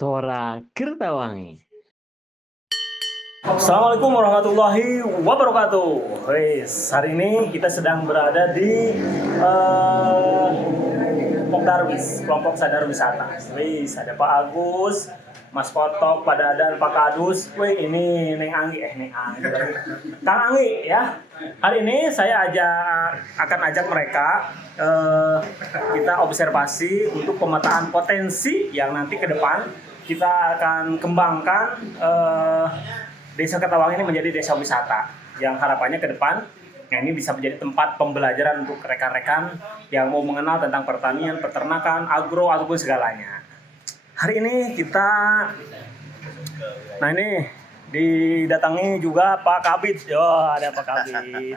Sora Kertawangi. Assalamualaikum warahmatullahi wabarakatuh. Hari ini kita sedang berada di Pokdarwis, kelompok sadar wisata. Ada Pak Agus, Mas Kotok, Pak Dadan, Pak Kadus. Ini Neng Anggi, Kang Anggi ya. Hari ini saya akan ajak mereka kita observasi untuk pemetaan potensi yang nanti ke depan kita akan kembangkan Desa Kertawangi ini menjadi desa wisata yang harapannya ke depan ini bisa menjadi tempat pembelajaran untuk rekan-rekan yang mau mengenal tentang pertanian, peternakan, agro ataupun segalanya. Hari ini didatangi juga Pak Kabid. Ada Pak Kabid.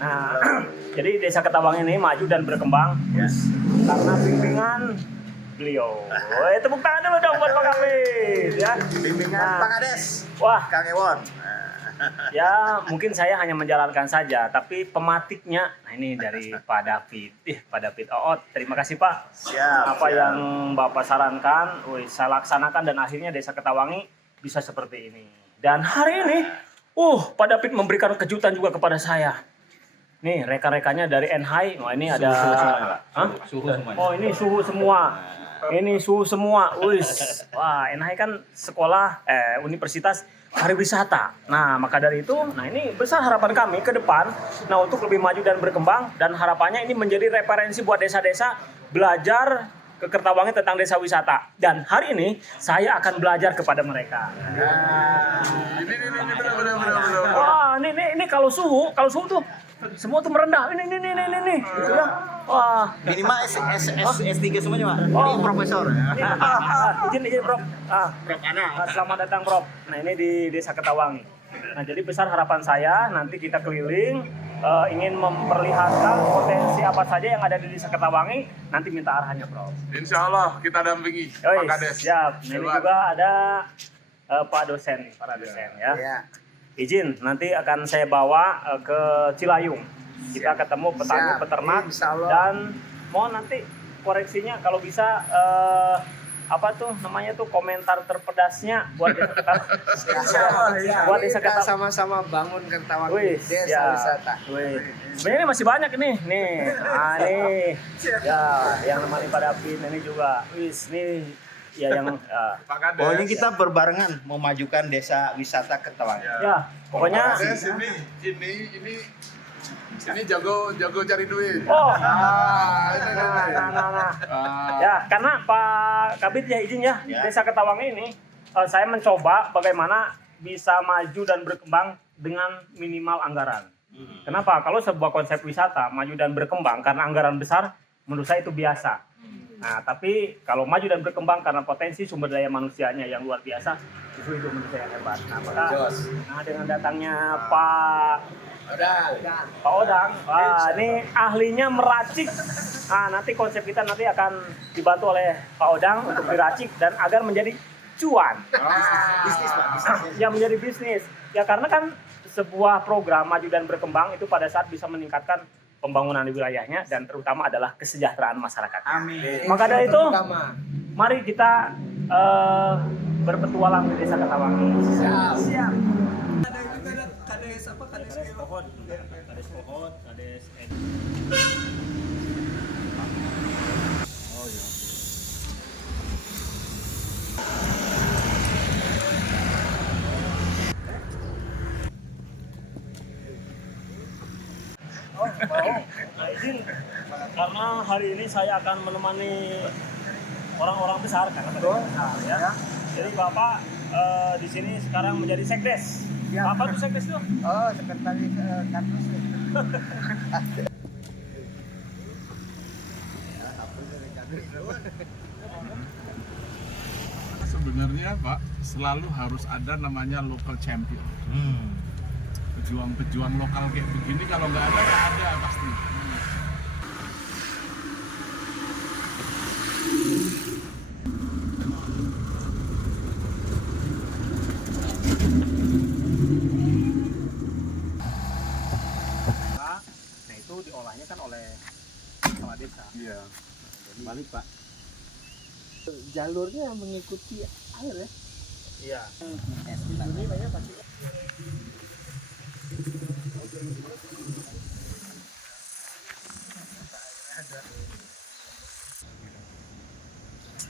Nah, jadi Desa Kertawangi ini maju dan berkembang karena bimbingan beliau. Tepuk tangan dulu dong buat Pak Kabid ya. Bimbingan Pak Kades. Wah, Kang Ewon. Ya, mungkin saya hanya menjalankan saja, tapi pematiknya, ini dari Pak David. Pak David Oot, terima kasih Pak. Siap. Yang Bapak sarankan, saya laksanakan dan akhirnya Desa Kertawangi bisa seperti ini. Dan hari ini, Pak David memberikan kejutan juga kepada saya. Nih, rekan-rekannya dari NHI, ini ada suhu semua. Ini suhu semua. Ini suhu semua. Wah, NHI kan sekolah universitas pariwisata. Nah, maka dari itu, ini besar harapan kami ke depan. Nah, untuk lebih maju dan berkembang dan harapannya ini menjadi referensi buat desa-desa belajar ke Kertawangi tentang desa wisata. Dan hari ini saya akan belajar kepada mereka. Wah, ini kalau suhu tuh semua tuh merendah. Ini gitu ya. Wah, Minimal S3 semuanya, Pak. Ini profesor. Izin Prof. Prof Ana. Selamat datang Prof. Nah, ini di Desa Kertawangi. Nah, jadi besar harapan saya nanti kita keliling ingin memperlihatkan potensi apa saja yang ada di Desa Kertawangi. Nanti minta arahannya Prof. Insya Allah kita dampingi Pak Kades. Siap. Nah, ini juga ada Pak dosen, para dosen ya. Iya. Izin, nanti akan saya bawa ke Cilayung. Kita ketemu petani, peternak, dan mohon nanti koreksinya kalau bisa komentar terpedasnya buat Desa Kertawangi. Sama-sama bangun Kertawangi desa wisata. Sebenarnya ini masih banyak nih. Ya, yang namanya Pak David ini juga. Ya yang Pak Kades. Pokoknya kita berbarengan memajukan desa wisata Kertawangi. Ya, pokoknya Pak Kades ini jago cari duit. Oh. Ini. Ya, karena Pak Kabid ya izin ya, Desa Kertawangi ini saya mencoba bagaimana bisa maju dan berkembang dengan minimal anggaran. Kenapa? Kalau sebuah konsep wisata maju dan berkembang karena anggaran besar, menurut saya itu biasa. Nah, tapi kalau maju dan berkembang karena potensi sumber daya manusianya yang luar biasa, itu menurut saya hebat. Nah, dengan datangnya Pak Odang, ini ahlinya meracik. Nah, nanti konsep kita nanti akan dibantu oleh Pak Odang untuk diracik dan agar menjadi cuan. Bisnis, Pak. Ya, menjadi bisnis. Ya, karena kan sebuah program maju dan berkembang itu pada saat bisa meningkatkan pembangunan di wilayahnya dan terutama adalah kesejahteraan masyarakat. Amin. Maka dari itu, mari kita berpetualang di Desa Kertawangi. Siap. Kades pohon, kades izin, karena hari ini saya akan menemani orang-orang besar karena betul. Ya. Jadi Bapak di sini sekarang menjadi sekdes. Apa tuh sekdes tuh? Oh, sekretaris kampus. Sebenarnya Pak selalu harus ada namanya local champion. Pejuang-pejuang lokal kayak begini kalau nggak ada pasti. Nah, itu diolahnya kan oleh kepala desa. Iya. Balik Pak. Jalurnya mengikuti air ya. Iya.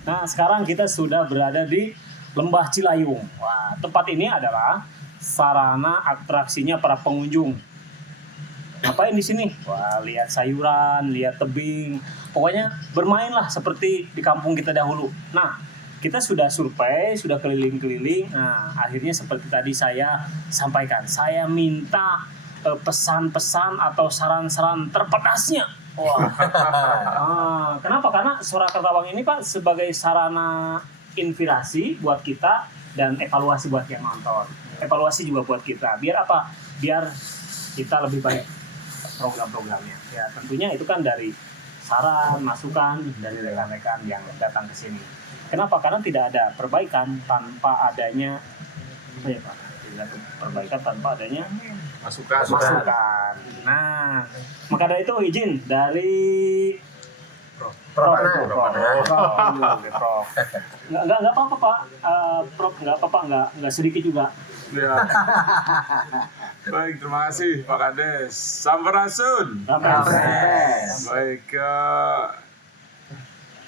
Nah, sekarang kita sudah berada di Lembah Cilayung. Wah, tempat ini adalah sarana atraksinya para pengunjung. Ngapain di sini? Wah, lihat sayuran, lihat tebing. Pokoknya bermainlah seperti di kampung kita dahulu. Nah, kita sudah survei, sudah keliling-keliling. Nah, akhirnya seperti tadi saya sampaikan, saya minta pesan-pesan atau saran-saran terpedasnya. Wah. Kenapa? Karena Suara Kertawang ini Pak sebagai sarana inspirasi buat kita dan evaluasi buat yang nonton. Evaluasi juga buat kita. Biar apa? Biar kita lebih baik program-programnya. Ya, tentunya itu kan dari saran, masukan dari rekan-rekan yang datang ke sini. Kenapa? Karena tidak ada perbaikan tanpa adanya tidak ada perbaikan tanpa adanya Masukan. Nah, maka dari itu izin dari Prof. Nggak apa-apa Pak, Prof nggak apa-apa, nggak sedikit juga. Ya. Baik, terima kasih Pak Kades. Sampurasun. Baik,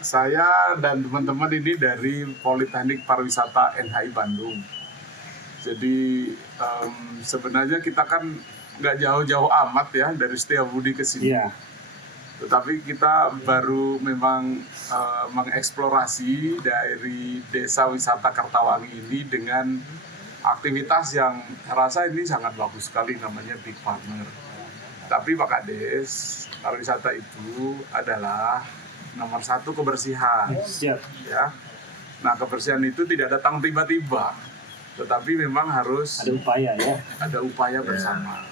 saya dan teman-teman ini dari Politeknik Pariwisata NHI Bandung. Jadi sebenarnya kita kan nggak jauh-jauh amat ya dari Setiabudi ke sini. Iya. Tetapi kita baru memang mengeksplorasi dari desa wisata Kertawangi ini dengan aktivitas yang rasa ini sangat bagus sekali, namanya Big Farmer. Tapi Pak Kades, pariwisata itu adalah nomor satu kebersihan. Siap. Ya. Nah, kebersihan itu tidak datang tiba-tiba, tetapi memang harus Ada upaya ya. ada upaya bersama.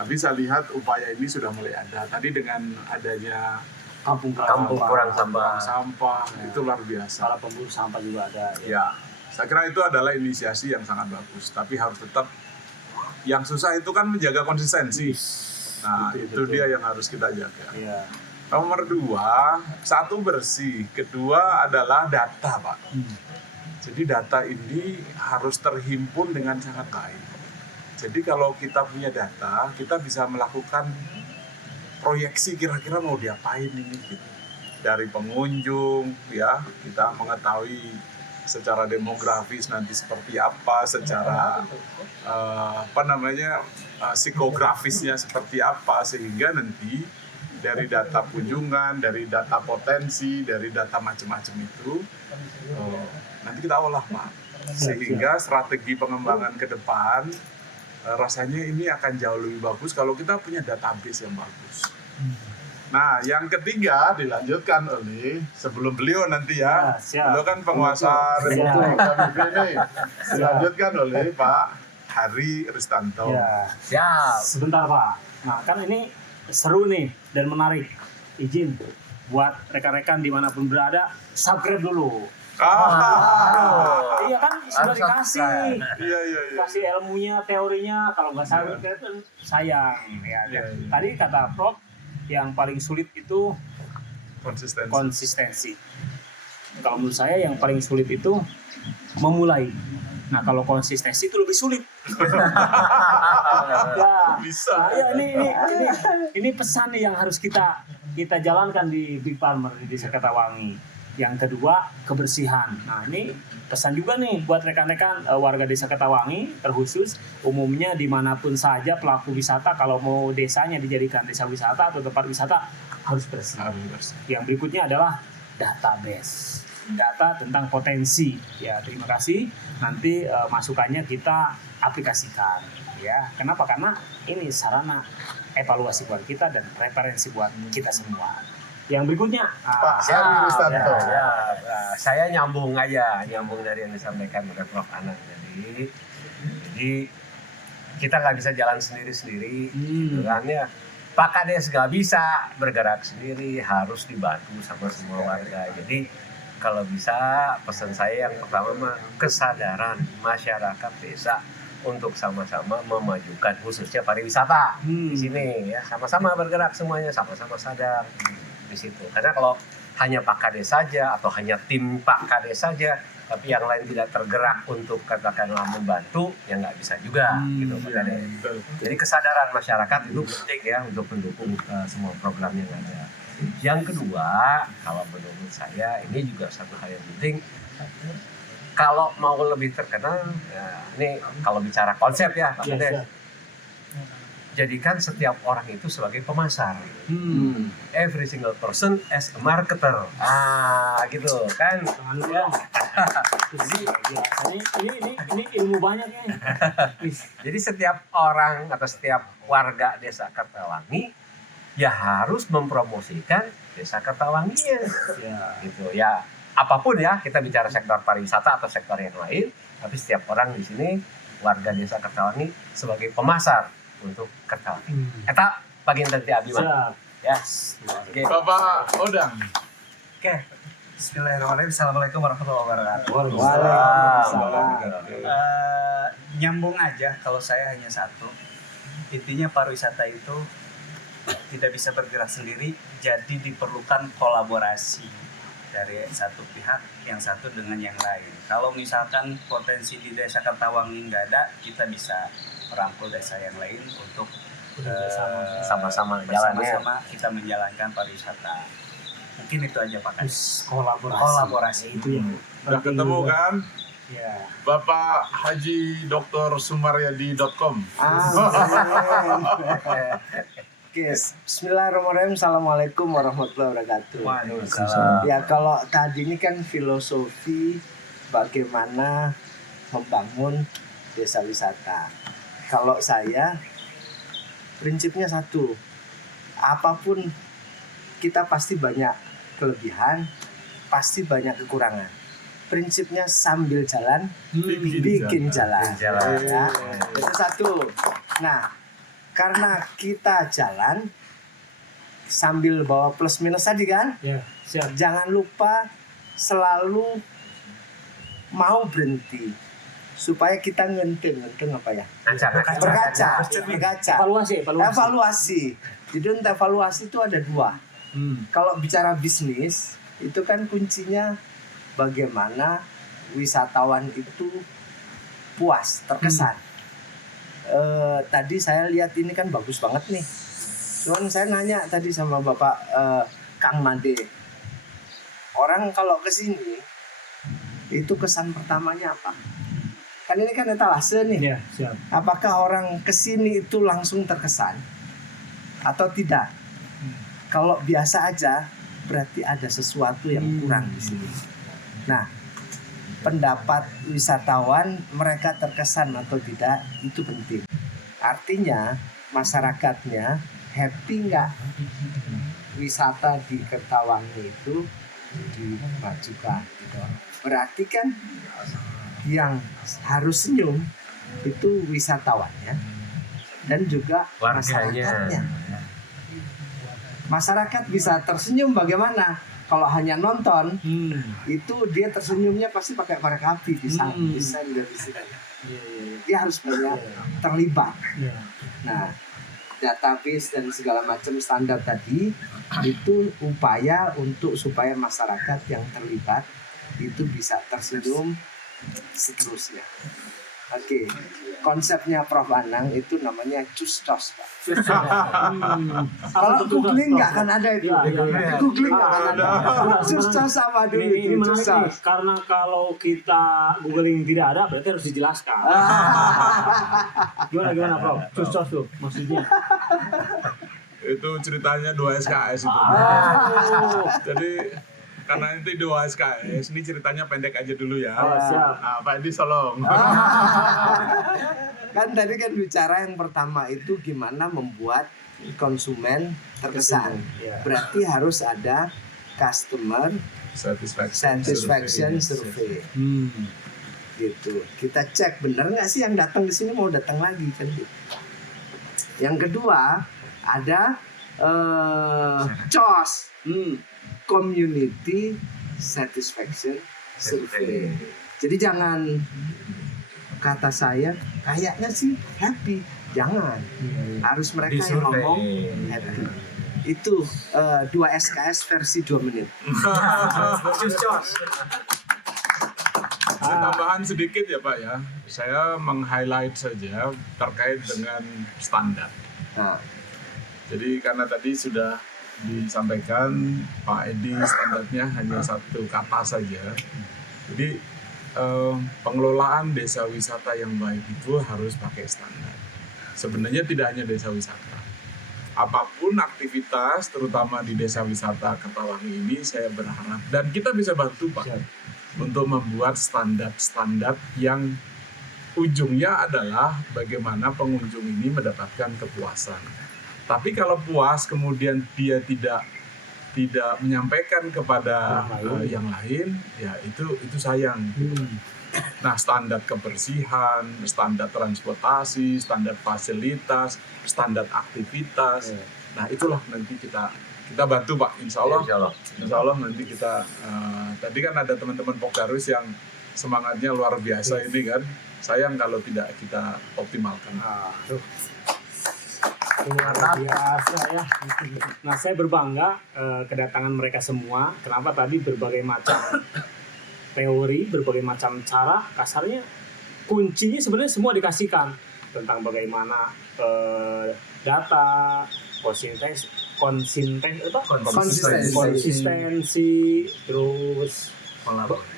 Tapi saya lihat upaya ini sudah mulai ada. Tadi dengan adanya Kampung kurang sampah. sampah itu luar biasa. Para pemburu sampah juga ada. Ya, saya kira itu adalah inisiasi yang sangat bagus. Tapi harus tetap, yang susah itu kan menjaga konsistensi. Nah, itu dia yang harus kita jaga. Iya. Nomor 2, satu bersih. Kedua adalah data, Pak. Jadi data ini harus terhimpun dengan sangat baik. Jadi kalau kita punya data, kita bisa melakukan proyeksi kira-kira mau diapain ini gitu. Dari pengunjung ya, kita mengetahui secara demografis nanti seperti apa, secara psikografisnya seperti apa, sehingga nanti dari data kunjungan, dari data potensi, dari data macam-macam itu nanti kita olah Pak. Sehingga strategi pengembangan ke depan rasanya ini akan jauh lebih bagus kalau kita punya database yang bagus. Nah, yang ketiga dilanjutkan oleh sebelum beliau nanti ya, beliau kan penguasa Republik KBB ini, dilanjutkan oleh Pak Hari Ristanto. Ya. Siap. Sebentar Pak. Nah kan ini seru nih dan menarik. Izin buat rekan-rekan dimanapun berada, subscribe dulu. Iya kan sudah dikasih. Iya. Kasih ilmunya, teorinya. Kalau nggak subscribe itu sayang. Ya. Tadi kata Prof, yang paling sulit itu konsistensi. Kalau menurut saya yang paling sulit itu memulai. Nah kalau konsistensi itu lebih sulit. Ya, Bisa. Nah, ya, ini pesan nih yang harus kita jalankan di Big Farmer di Desa Kertawangi. Yang kedua, kebersihan. Nah ini pesan juga nih buat rekan-rekan warga Desa Kertawangi, terkhusus umumnya dimanapun saja pelaku wisata, kalau mau desanya dijadikan desa wisata atau tempat wisata harus bersih. Yang berikutnya adalah database, data tentang potensi. Ya terima kasih. Nanti masukannya kita aplikasikan. Ya kenapa? Karena ini sarana evaluasi buat kita dan referensi buat kita semua. Yang berikutnya, Pak Hari Ristanto. Saya nyambung dari yang disampaikan oleh Prof. Anang. Jadi kita nggak bisa jalan sendiri-sendiri, gitu kan ya. Pak Kades nggak bisa bergerak sendiri, harus dibantu sama semua warga. Jadi kalau bisa pesan saya yang pertama mah kesadaran masyarakat desa untuk sama-sama memajukan khususnya pariwisata di sini ya, sama-sama bergerak semuanya, sama-sama sadar di situ. Karena kalau hanya Pak Kades saja atau hanya tim Pak Kades saja, tapi yang lain tidak tergerak untuk katakanlah membantu, ya nggak bisa juga gitu Pak Kades. Jadi kesadaran masyarakat itu penting ya untuk mendukung semua program yang ada. Yang kedua, kalau menurut saya ini juga satu hal yang penting. Kalau mau lebih terkenal, ya, ini kalau bicara konsep ya Pak Kades, jadikan setiap orang itu sebagai pemasar. Every single person as a marketer. Gitu kan. Ya. Ini ilmu banyak ya. Jadi setiap orang atau setiap warga Desa Kertawangi ya harus mempromosikan Desa Kertawanginya. Gitu ya. Apapun ya, kita bicara sektor pariwisata atau sektor yang lain, tapi setiap orang di sini warga Desa Kertawangi sebagai pemasar untuk Kertawangi. Eta bagian dari Abi mah. Ya. Oke. Bapak Odang. Oke. Bismillahirrahmanirrahim. Assalamualaikum warahmatullahi wabarakatuh. Waalaikumsalam. Nyambung aja, kalau saya hanya satu. Intinya pariwisata itu tidak bisa bergerak sendiri, jadi diperlukan kolaborasi dari satu pihak yang satu dengan yang lain. Kalau misalkan potensi di Desa Kertawangi nggak ada, kita bisa merangkul desa yang lain untuk sama-sama bersama-sama kita menjalankan pariwisata. Mungkin itu aja Pak Kades. Kolaborasi itu yang Udah ketemu kan? ya. Bapak Haji Dr. Sumaryadi.com. Oke, bismillahirrahmanirrahim. Assalamualaikum warahmatullahi wabarakatuh. Waalaikumsalam. Ya, kalau tadi ini kan filosofi bagaimana membangun desa wisata. Kalau saya prinsipnya satu, apapun kita pasti banyak kelebihan, pasti banyak kekurangan. Prinsipnya sambil jalan, bikin jalan. Ya, itu satu. Nah, karena kita jalan sambil bawa plus minus tadi kan, Siap. jangan lupa selalu mau berhenti supaya kita ngenteng apa ya? Berkaca. Evaluasi. Jadi untuk evaluasi itu ada dua. Kalau bicara bisnis itu kan kuncinya bagaimana wisatawan itu puas, terkesan. Tadi saya lihat ini kan bagus banget nih. Cuman saya nanya tadi sama Bapak Kang Made. Orang kalau ke sini itu kesan pertamanya apa? Kan ini kan etalase nih. Ya, siap. Apakah orang ke sini itu langsung terkesan atau tidak? Kalau biasa aja berarti ada sesuatu yang kurang di sini. Nah, pendapat wisatawan mereka terkesan atau tidak itu penting. Artinya masyarakatnya happy nggak wisata di Kertawangi itu dimajukan. Berarti kan yang harus senyum itu wisatawannya dan juga masyarakatnya. Masyarakat bisa tersenyum bagaimana? Kalau hanya nonton, itu dia tersenyumnya pasti pakai korek api bisa. Dia harus banyak terlibat. Nah, database dan segala macam standar tadi itu upaya untuk supaya masyarakat yang terlibat itu bisa tersenyum seterusnya. Oke, konsepnya Prof Anang itu namanya custos, Pak. Kalau googling nggak akan ada itu. Googling nggak akan ada. Custos apa dulu itu? Ini menarik nih, karena kalau kita googling tidak ada, berarti harus dijelaskan. Gimana Prof? Custos tuh maksudnya? Itu ceritanya 2 SKS itu. Jadi karena itu 2 SKS, ini ceritanya pendek aja dulu ya. Siap. Nah, Pak Edi tolong. Kan tadi kan bicara yang pertama itu gimana membuat konsumen terkesan. Berarti harus ada customer satisfaction survey. Gitu. Kita cek bener nggak sih yang datang di sini mau datang lagi kan gitu. Yang kedua ada COS. Community Satisfaction Survey. Jadi jangan kata saya kayaknya sih happy, jangan. Harus mereka yang ngomong happy. Itu 2 SKS versi 2 menit. Saya tambahan sedikit ya Pak ya. Saya meng-highlight saja terkait dengan standar. Nah, Jadi karena tadi sudah disampaikan Pak Edi standarnya hanya satu kata saja. Jadi pengelolaan desa wisata yang baik itu harus pakai standar. Sebenarnya tidak hanya desa wisata. Apapun aktivitas, terutama di desa wisata Kertawangi ini, saya berharap dan kita bisa bantu Pak untuk membuat standar-standar yang ujungnya adalah bagaimana pengunjung ini mendapatkan kepuasan. Tapi kalau puas kemudian dia tidak menyampaikan kepada yang lain, ya itu sayang. Nah, standar kebersihan, standar transportasi, standar fasilitas, standar aktivitas. Nah, itulah nanti kita bantu Pak, insya Allah nanti kita tadi kan ada teman-teman Pogarus yang semangatnya luar biasa ini kan, sayang kalau tidak kita optimalkan. Luar biasa ya. Nah, saya berbangga kedatangan mereka semua. Kenapa tadi berbagai macam teori, berbagai macam cara, kasarnya kuncinya sebenarnya semua dikasihkan tentang bagaimana data, konsistensi, terus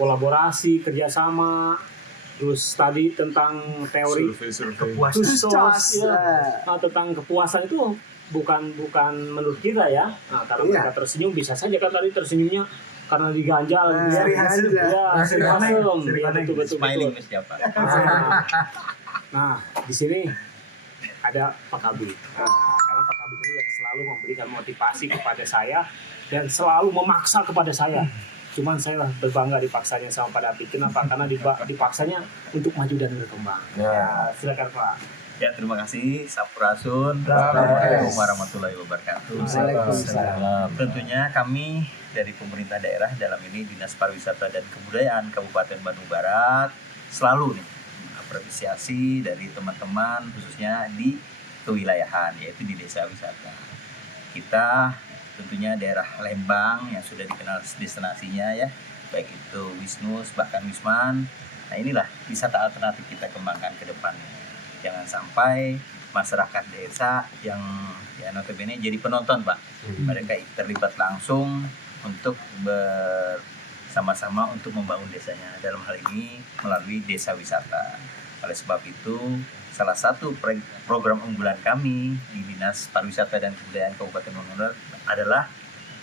kolaborasi, kerjasama, terus tadi tentang teori Survei. tentang kepuasan itu bukan menurut kita ya. Nah, kalau mereka tersenyum bisa saja kan tadi tersenyumnya karena diganjal dari hasil ya. hasil betul. Smiling siapa? Nah, di sini ada Pak Kabit. Karena Pak Kabit ini yang selalu memberikan motivasi kepada saya dan selalu memaksa kepada saya. Cuman saya berbangga dipaksanya sama Pak David. Kenapa? Karena dipaksanya untuk maju dan berkembang. Ya, silakan Pak. Ya, terima kasih Sampurasun. Assalamualaikum warahmatullahi wabarakatuh. Waalaikumsalam. Tentunya kami dari pemerintah daerah, dalam ini Dinas Pariwisata dan Kebudayaan Kabupaten Bandung Barat, selalu nih apresiasi dari teman-teman khususnya di kewilayahan, yaitu di desa wisata. Kita tentunya daerah Lembang yang sudah dikenal destinasinya ya, baik itu Wisnus bahkan Wisman. Nah, inilah wisata alternatif kita kembangkan ke depannya. Jangan sampai masyarakat desa yang ya notabene jadi penonton Pak, mereka terlibat langsung untuk bersama-sama untuk membangun desanya, dalam hal ini melalui desa wisata. Oleh sebab itu, salah satu program unggulan kami di Dinas Pariwisata dan Kebudayaan Kabupaten Bandung Barat adalah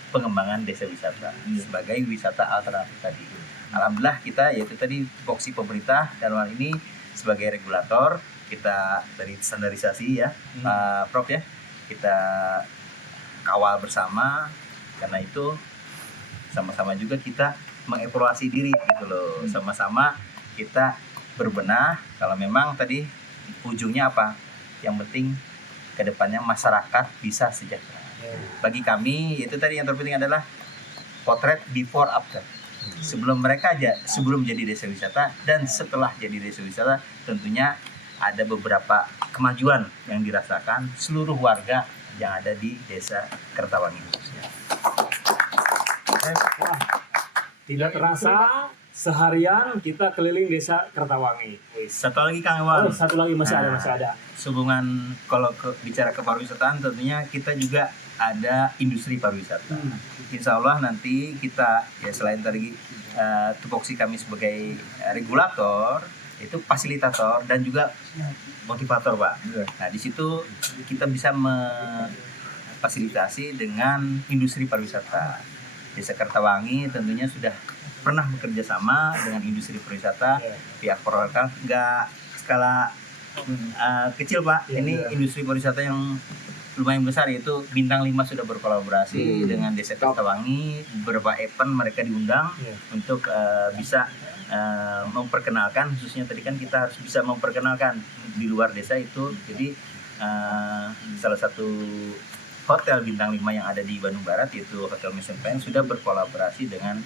pengembangan desa wisata sebagai wisata alternatif tadi. Alhamdulillah kita yaitu tadi tupoksi pemerintah dalam hal ini sebagai regulator, kita dari standarisasi ya Prof ya, kita kawal bersama. Karena itu sama-sama juga kita mengevaluasi diri gitu loh, sama-sama kita berbenah kalau memang tadi ujungnya apa, yang penting kedepannya masyarakat bisa sejahtera. Bagi kami itu tadi yang terpenting adalah potret before after, sebelum mereka sebelum jadi desa wisata dan setelah jadi desa wisata. Tentunya ada beberapa kemajuan yang dirasakan seluruh warga yang ada di desa Kertawangi. Wah, tidak terasa seharian kita keliling desa Kertawangi. Satu lagi Kang Iwan. Satu lagi masih ada. Sehubungan kalau bicara ke pariwisataan, tentunya kita juga ada industri pariwisata. Insya Allah nanti kita ya selain tadi tupoksi kami sebagai regulator, itu fasilitator dan juga motivator Pak. Nah di situ kita bisa memfasilitasi dengan industri pariwisata. Desa Kertawangi tentunya sudah pernah bekerja sama dengan industri pariwisata, pihak perhotelan nggak skala kecil Pak. Ini industri pariwisata yang lumayan besar, yaitu Bintang 5 sudah berkolaborasi dengan Desa Kertawangi. Beberapa event mereka diundang untuk bisa memperkenalkan, khususnya tadi kan kita harus bisa memperkenalkan di luar desa itu. Jadi salah satu hotel Bintang 5 yang ada di Bandung Barat, yaitu Hotel Mission Pen, sudah berkolaborasi dengan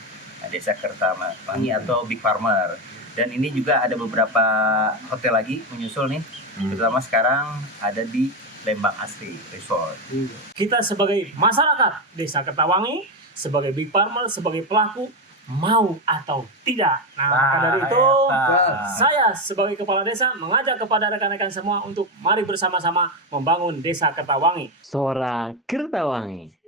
Desa Kertawangi atau Big Farmer. Dan ini juga ada beberapa hotel lagi menyusul nih, terutama sekarang ada di Lembang Asri Resort. Kita sebagai masyarakat Desa Kertawangi, sebagai big farmer, sebagai pelaku, mau atau tidak. Nah, maka dari itu saya sebagai kepala desa mengajak kepada rekan-rekan semua untuk mari bersama-sama membangun Desa Kertawangi. Sora Kertawangi.